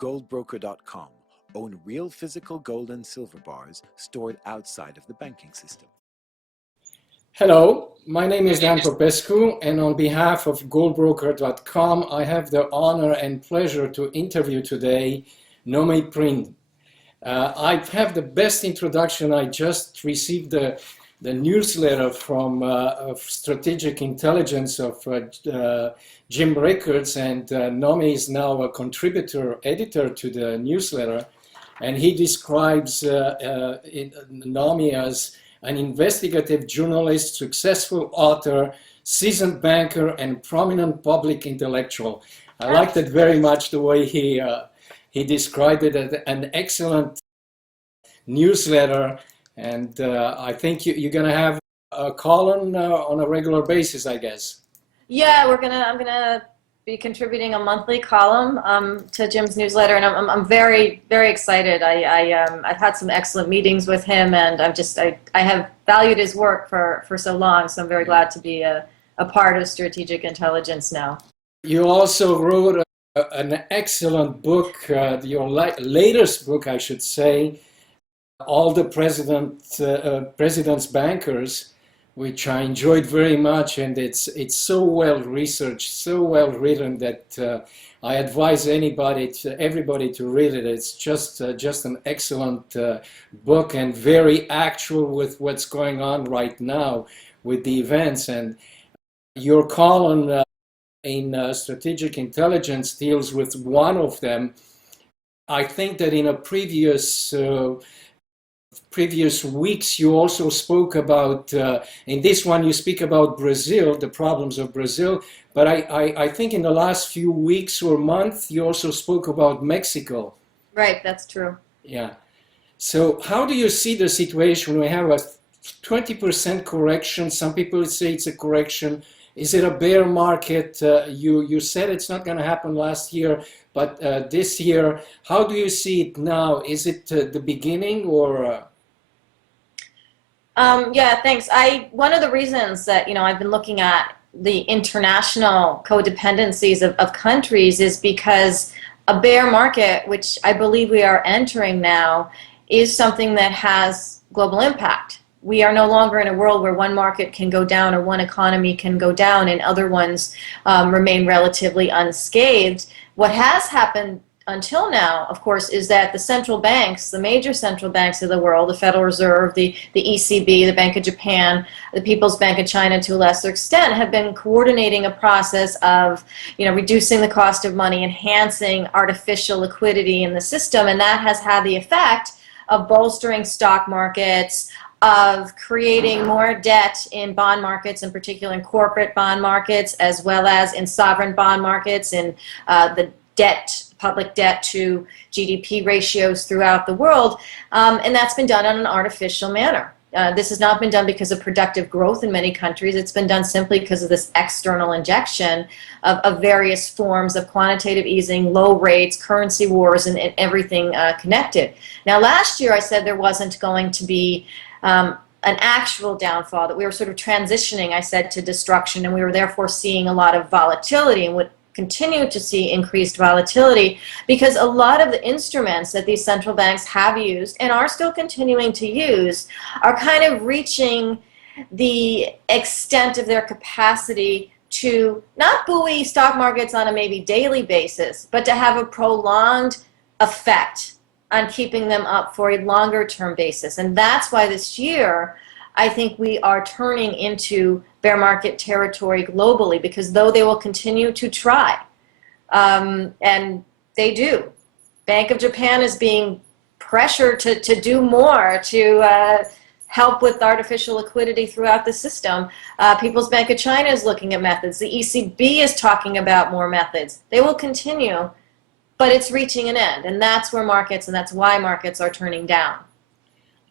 Goldbroker.com own real physical gold and silver bars stored outside of the banking system. Hello, my name is Dan Popescu, and on behalf of Goldbroker.com, I have the honor and pleasure to interview today Nomi Prins. I have the best introduction. I just received the newsletter from Strategic Intelligence of Jim Rickards, and Nomi is now a contributor editor to the newsletter, and he describes Nomi as an investigative journalist, successful author, seasoned banker, and prominent public intellectual. I liked it very much, the way he described it as an excellent newsletter, and I think you're going to have a column on a regular basis, I guess. Yeah, I'm gonna be contributing a monthly column to Jim's newsletter, and I'm very, very excited. I've had some excellent meetings with him, and I have valued his work for so long, so I'm very glad to be a part of Strategic Intelligence now. You also wrote an excellent book, your latest book, I should say, All the President's Bankers, which I enjoyed very much, and it's so well researched, so well written that I advise everybody to read it. It's just an excellent book, and very actual with what's going on right now with the events. And your column in Strategic Intelligence deals with one of them. I think that in a previous weeks you also spoke about, in this one you speak about Brazil, the problems of Brazil, but I think in the last few weeks or month you also spoke about Mexico. Right, that's true. Yeah. So how do you see the situation when we have a 20% correction? Some people say it's a correction. Is it a bear market? You said it's not going to happen last year, but this year, how do you see it now? Is it the beginning, or? Yeah, thanks. One of the reasons that I've been looking at the international codependencies of countries is because a bear market, which I believe we are entering now, is something that has global impact. We are no longer in a world where one market can go down or one economy can go down and other ones remain relatively unscathed. What has happened until now, of course, is that the central banks, the major central banks of the world, the Federal Reserve, the ECB, the Bank of Japan, the People's Bank of China to a lesser extent, have been coordinating a process of reducing the cost of money, enhancing artificial liquidity in the system, and that has had the effect of bolstering stock markets, of creating more debt in bond markets, in particular in corporate bond markets, as well as in sovereign bond markets, in the public debt to GDP ratios throughout the world, and that's been done on an artificial manner. This has not been done because of productive growth in many countries. It's been done simply because of this external injection of various forms of quantitative easing, low rates, currency wars, and everything connected. Now, last year I said there wasn't going to be an actual downfall, that we were sort of transitioning, I said, to destruction, and we were therefore seeing a lot of volatility and would continue to see increased volatility because a lot of the instruments that these central banks have used and are still continuing to use are kind of reaching the extent of their capacity to not buoy stock markets on a maybe daily basis, but to have a prolonged effect on keeping them up for a longer term basis. And that's why this year I think we are turning into bear market territory globally, because though they will continue to try, and they do, Bank of Japan is being pressured to do more to help with artificial liquidity throughout the system. People's Bank of China is looking at methods. The ECB is talking about more methods. They will continue, but it's reaching an end, and that's where markets, and that's why markets are turning down.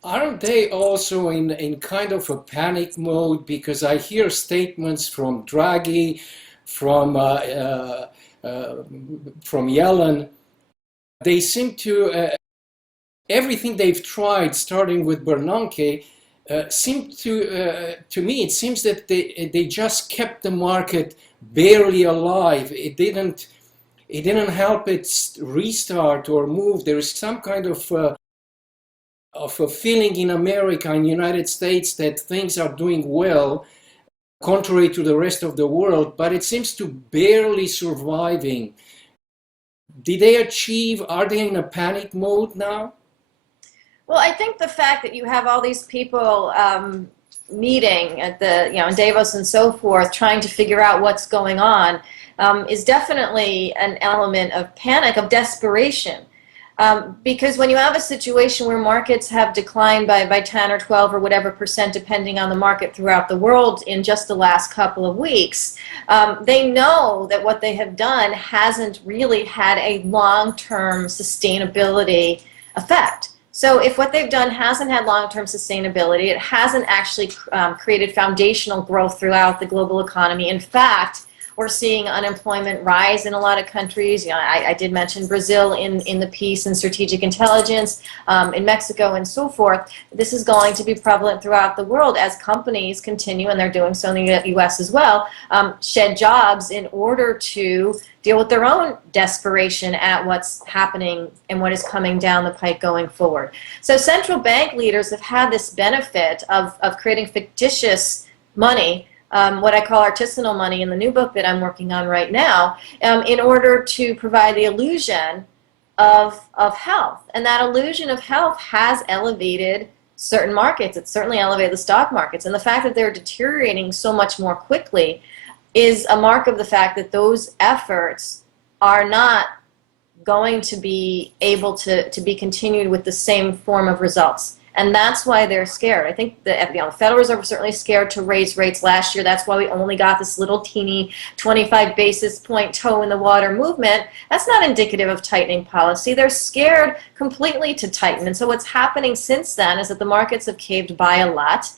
Aren't they also in kind of a panic mode? Because I hear statements from Draghi, from Yellen. They seem to, everything they've tried, starting with Bernanke, seemed to me, it seems that they just kept the market barely alive. It it didn't help it restart or move. There is some kind of a feeling in America and United States that things are doing well, contrary to the rest of the world, but it seems to barely surviving. Did they achieve, are they in a panic mode now? Well, I think the fact that you have all these people meeting at the, in Davos and so forth, trying to figure out what's going on, is definitely an element of panic, of desperation. Because when you have a situation where markets have declined by 10 or 12 or whatever percent, depending on the market throughout the world in just the last couple of weeks, they know that what they have done hasn't really had a long-term sustainability effect. So if what they've done hasn't had long-term sustainability, it hasn't actually created foundational growth throughout the global economy. In fact, we're seeing unemployment rise in a lot of countries. I did mention Brazil in the piece and strategic intelligence, in Mexico and so forth. This is going to be prevalent throughout the world as companies continue, and they're doing so in the U.S. as well, shed jobs in order to deal with their own desperation at what's happening and what is coming down the pike going forward. So central bank leaders have had this benefit of creating fictitious money, what I call artisanal money in the new book that I'm working on right now, in order to provide the illusion of health. And that illusion of health has elevated certain markets. It's certainly elevated the stock markets. And the fact that they're deteriorating so much more quickly is a mark of the fact that those efforts are not going to be able to be continued with the same form of results. And that's why they're scared. I think the Federal Reserve was certainly scared to raise rates last year. That's why we only got this little teeny 25 basis point toe in the water movement. That's not indicative of tightening policy. They're scared completely to tighten. And so what's happening since then is that the markets have caved by a lot.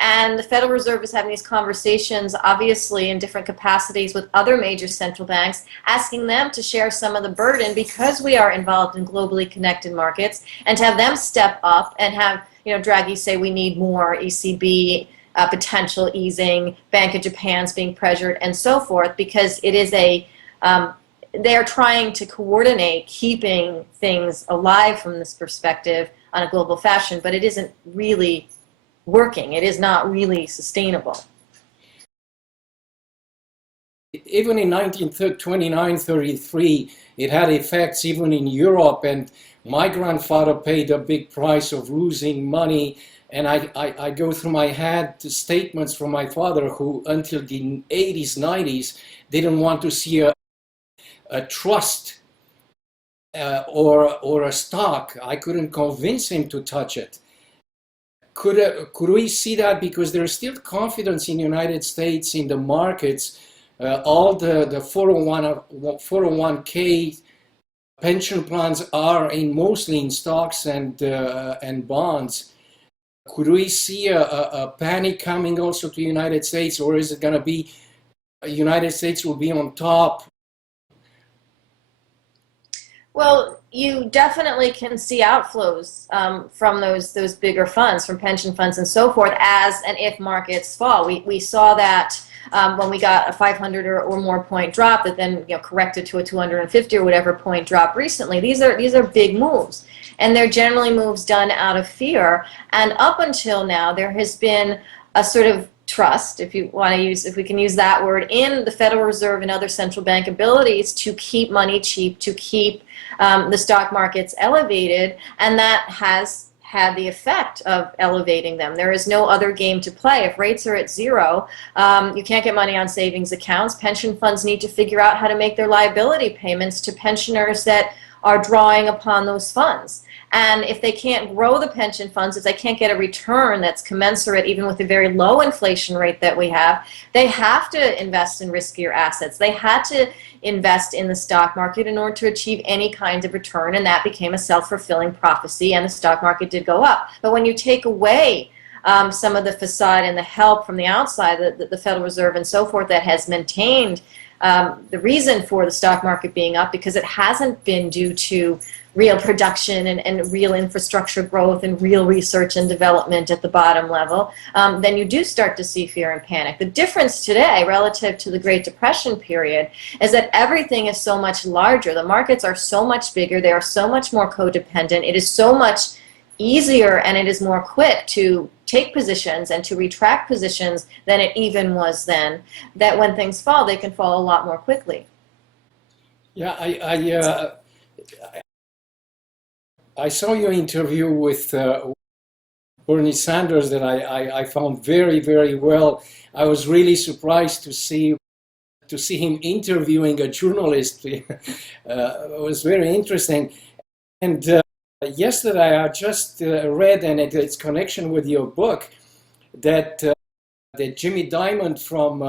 And the Federal Reserve is having these conversations, obviously in different capacities, with other major central banks, asking them to share some of the burden because we are involved in globally connected markets, and to have them step up and have, Draghi say we need more ECB potential easing, Bank of Japan's being pressured, and so forth, because it is they are trying to coordinate keeping things alive from this perspective on a global fashion, but it isn't really working. It is not really sustainable. Even in 1929-33, it had effects even in Europe, and my grandfather paid a big price of losing money. And I go through my head the statements from my father, who until the 80s, 90s, didn't want to see a trust or a stock. I couldn't convince him to touch it. Could we see that? Because there's still confidence in the United States in the markets. All the 401k pension plans are mostly in stocks and bonds. Could we see a panic coming also to the United States, or is it going to be United States will be on top? Well, you definitely can see outflows from those bigger funds, from pension funds and so forth, as and if markets fall. We saw that when we got a 500 or more point drop that then corrected to a 250 or whatever point drop recently. These are big moves, and they're generally moves done out of fear. And up until now, there has been a sort of trust, if we can use that word, in the Federal Reserve and other central bank abilities to keep money cheap, to keep the stock markets elevated, and that has had the effect of elevating them. There is no other game to play. If rates are at zero, you can't get money on savings accounts. Pension funds need to figure out how to make their liability payments to pensioners that are drawing upon those funds. And if they can't grow the pension funds, if they can't get a return that's commensurate even with the very low inflation rate that we have, they have to invest in riskier assets. They had to invest in the stock market in order to achieve any kind of return, and that became a self-fulfilling prophecy, and the stock market did go up. But when you take away some of the facade and the help from the outside, the Federal Reserve and so forth, that has maintained the reason for the stock market being up, because it hasn't been due to real production and real infrastructure growth and real research and development at the bottom level, then you do start to see fear and panic. The difference today relative to the Great Depression period is that everything is so much larger. The markets are so much bigger. They are so much more codependent. It is so much easier and it is more quick to take positions and to retract positions than it even was then, that when things fall, they can fall a lot more quickly. Yeah, I saw your interview with Bernie Sanders that I found very, very well. I was really surprised to see him interviewing a journalist. It was very interesting. And yesterday I just read, and its connection with your book, that Jimmy Dimon from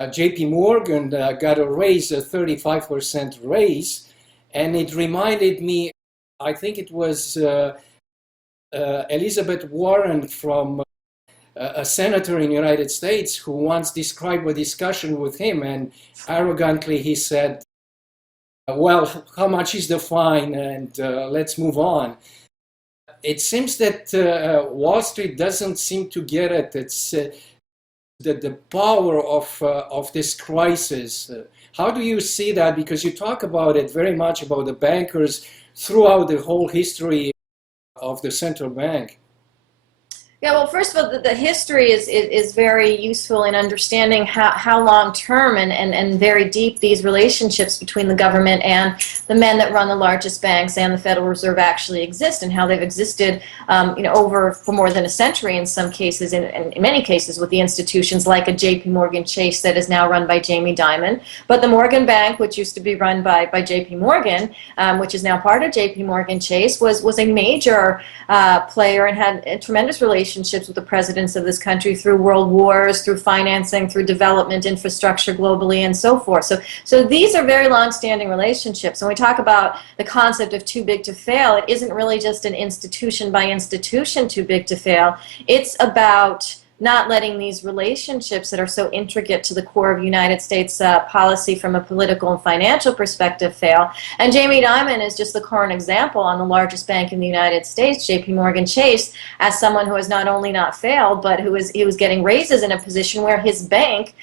JP Morgan got a raise, a 35% raise, and it reminded me, I think it was Elizabeth Warren from a senator in the United States who once described a discussion with him, and arrogantly he said, well, how much is the fine, and let's move on. It seems that Wall Street doesn't seem to get it. It's the power of this crisis. How do you see that? Because you talk about it very much, about the bankers throughout the whole history of the central bank. Yeah, well, first of all, the history is very useful in understanding how long-term and very deep these relationships between the government and the men that run the largest banks and the Federal Reserve actually exist, and how they've existed over for more than a century in some cases, in many cases with the institutions like a JP Morgan Chase that is now run by Jamie Dimon. But the Morgan Bank, which used to be run by JP Morgan, which is now part of JP Morgan Chase, was a major player and had tremendous relationships with the presidents of this country through world wars, through financing, through development, infrastructure globally, and so forth. So these are very long-standing relationships. When we talk about the concept of too big to fail, it isn't really just an institution by institution too big to fail. It's about not letting these relationships that are so intricate to the core of United States policy from a political and financial perspective fail. And Jamie Dimon is just the current example on the largest bank in the United States, JP Morgan Chase, as someone who has not only not failed, but he was getting raises in a position where his bank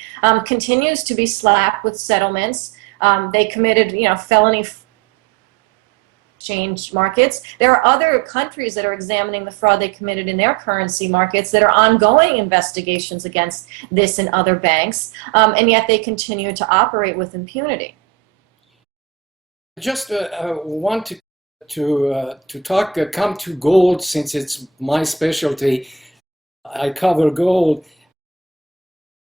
continues to be slapped with settlements. They committed, felony exchange markets. There are other countries that are examining the fraud they committed in their currency markets that are ongoing investigations against this and other banks, and yet they continue to operate with impunity. Just want to come to gold, since it's my specialty. I cover gold.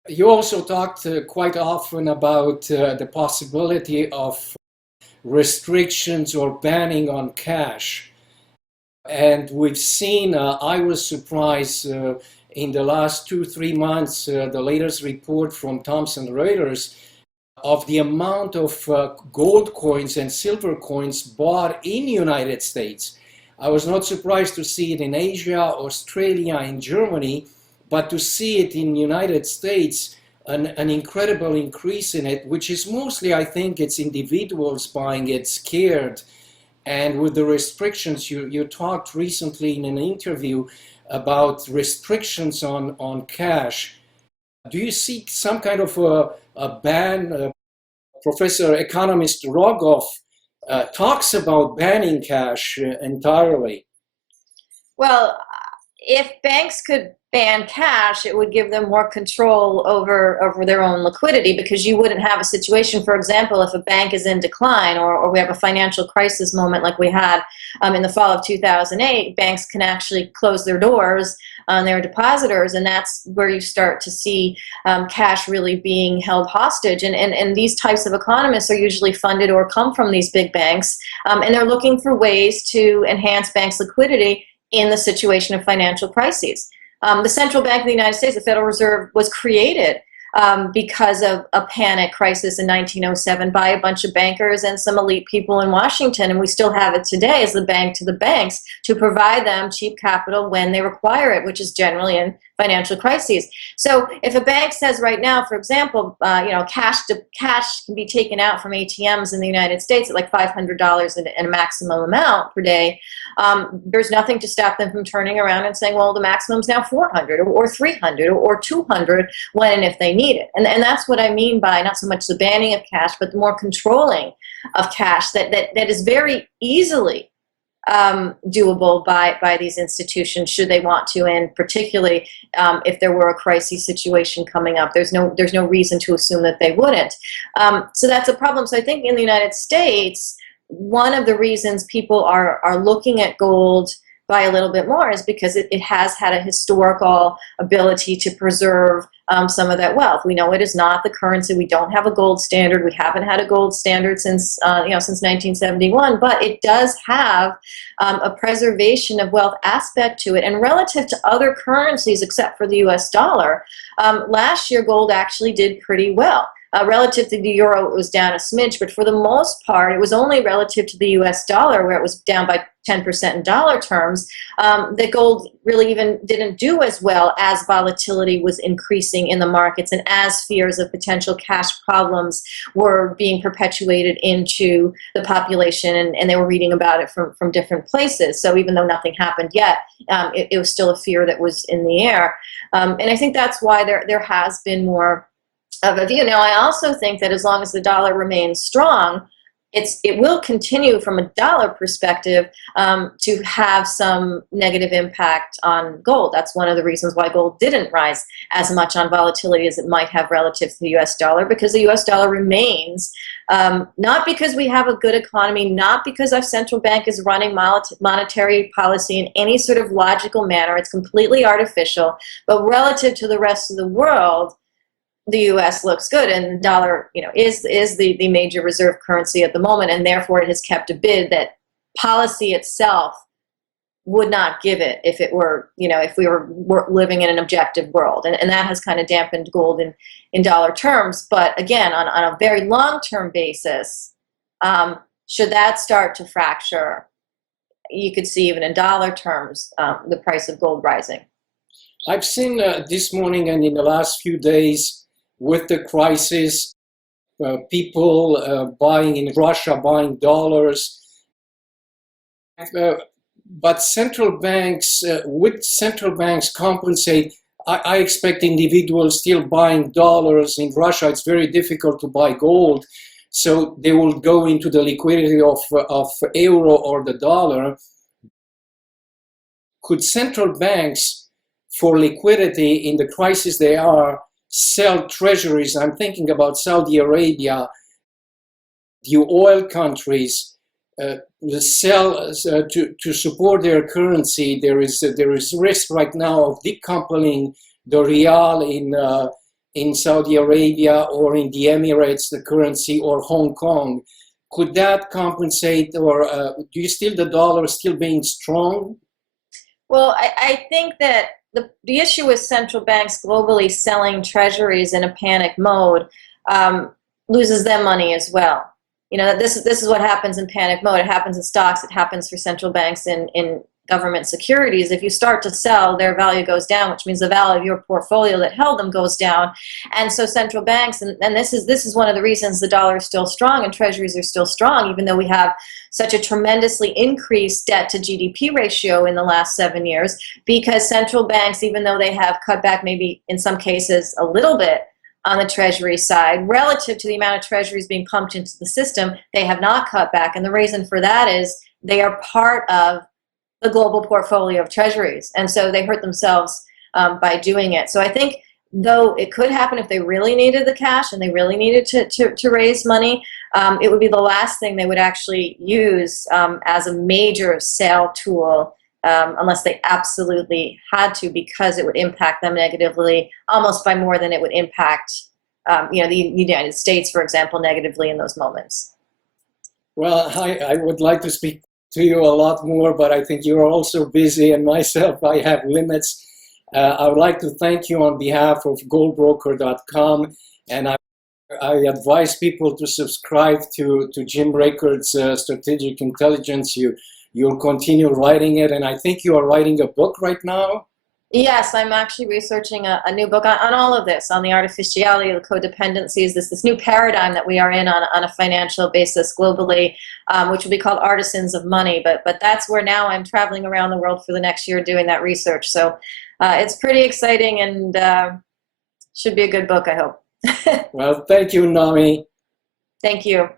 You also talked quite often about the possibility of restrictions or banning on cash. And we've seen, I was surprised in the last 2-3 months, the latest report from Thomson Reuters of the amount of gold coins and silver coins bought in the United States. I was not surprised to see it in Asia, Australia, and Germany, but to see it in the United States, an incredible increase in it, which is mostly, I think, it's individuals buying it scared. And with the restrictions, you talked recently in an interview about restrictions on cash. Do you see some kind of a ban? Professor economist Rogoff talks about banning cash entirely. Well, if banks could ban cash, it would give them more control over their own liquidity, because you wouldn't have a situation, for example, if a bank is in decline or we have a financial crisis moment like we had in the fall of 2008, banks can actually close their doors on their depositors, and that's where you start to see cash really being held hostage. And these types of economists are usually funded or come from these big banks, and they're looking for ways to enhance banks' liquidity in the situation of financial crises. The Central Bank of the United States, the Federal Reserve, was created because of a panic crisis in 1907 by a bunch of bankers and some elite people in Washington, and we still have it today as the bank to the banks to provide them cheap capital when they require it, which is generally in financial crises. So if a bank says right now, for example, cash can be taken out from ATMs in the United States at like $500 in a maximum amount per day, there's nothing to stop them from turning around and saying, well, the maximum is now 400 or 300 or 200 when and if they need it. And that's what I mean by not so much the banning of cash, but the more controlling of cash that is very easily doable by these institutions should they want to, and particularly if there were a crisis situation coming up. There's no reason to assume that they wouldn't. So that's a problem. So I think in the United States, one of the reasons people are looking at gold by a little bit more is because it has had a historical ability to preserve some of that wealth. We know it is not the currency. We don't have a gold standard. We haven't had a gold standard since 1971, but it does have a preservation of wealth aspect to it. And relative to other currencies, except for the US dollar, last year gold actually did pretty well. Relative to the euro, it was down a smidge, but for the most part, it was only relative to the US dollar, where it was down by 10% in dollar terms, that gold really even didn't do as well as volatility was increasing in the markets and as fears of potential cash problems were being perpetuated into the population, and they were reading about it from different places. So even though nothing happened yet, it was still a fear that was in the air. And I think that's why there has been more of a view. Now, I also think that as long as the dollar remains strong, it will continue from a dollar perspective to have some negative impact on gold. That's one of the reasons why gold didn't rise as much on volatility as it might have relative to the US dollar, because the US dollar remains, not because we have a good economy, not because our central bank is running monetary policy in any sort of logical manner. It's completely artificial, but relative to the rest of the world, the U.S. looks good, and the dollar, is the major reserve currency at the moment, and therefore it has kept a bid that policy itself would not give it if it were, if we were living in an objective world, and that has kind of dampened gold in dollar terms. But again, on a very long-term basis, should that start to fracture, you could see even in dollar terms the price of gold rising. I've seen this morning and in the last few days, with the crisis, people buying in Russia, buying dollars. But central banks, with central banks compensate, I expect individuals still buying dollars. In Russia, it's very difficult to buy gold. So they will go into the liquidity of euro or the dollar. Could central banks, for liquidity in the crisis they are, sell treasuries? I'm thinking about Saudi Arabia, the oil countries, sell to support their currency. There is risk right now of decoupling the rial in Saudi Arabia or in the Emirates, the currency, or Hong Kong. Could that compensate, or do you still the dollar still being strong? Well, I think that the issue with central banks globally selling treasuries in a panic mode loses them money as well. This is what happens in panic mode. It happens in stocks. It happens for central banks in government securities. If you start to sell, their value goes down, which means the value of your portfolio that held them goes down. And so central banks, and this is one of the reasons the dollar is still strong and treasuries are still strong, even though we have such a tremendously increased debt to GDP ratio in the last 7 years, because central banks, even though they have cut back maybe in some cases a little bit on the treasury side, relative to the amount of treasuries being pumped into the system, they have not cut back. And the reason for that is they are part of the global portfolio of treasuries, and so they hurt themselves by doing it. So I think, though it could happen if they really needed the cash and they really needed to raise money, it would be the last thing they would actually use as a major sale tool, unless they absolutely had to, because it would impact them negatively almost by more than it would impact the United States, for example, negatively in those moments. Well, I would like to speak to you a lot more, but I think you're also busy, and myself, I have limits. I would like to thank you on behalf of goldbroker.com, and I advise people to subscribe to Jim Rickards' Strategic Intelligence. You'll continue writing it, and I think you are writing a book right now. Yes, I'm actually researching a new book on all of this, on the artificiality of the codependencies, this new paradigm that we are in on a financial basis globally, which will be called artisans of money. But that's where now I'm traveling around the world for the next year doing that research. So it's pretty exciting and should be a good book, I hope. Well, thank you, Nomi. Thank you.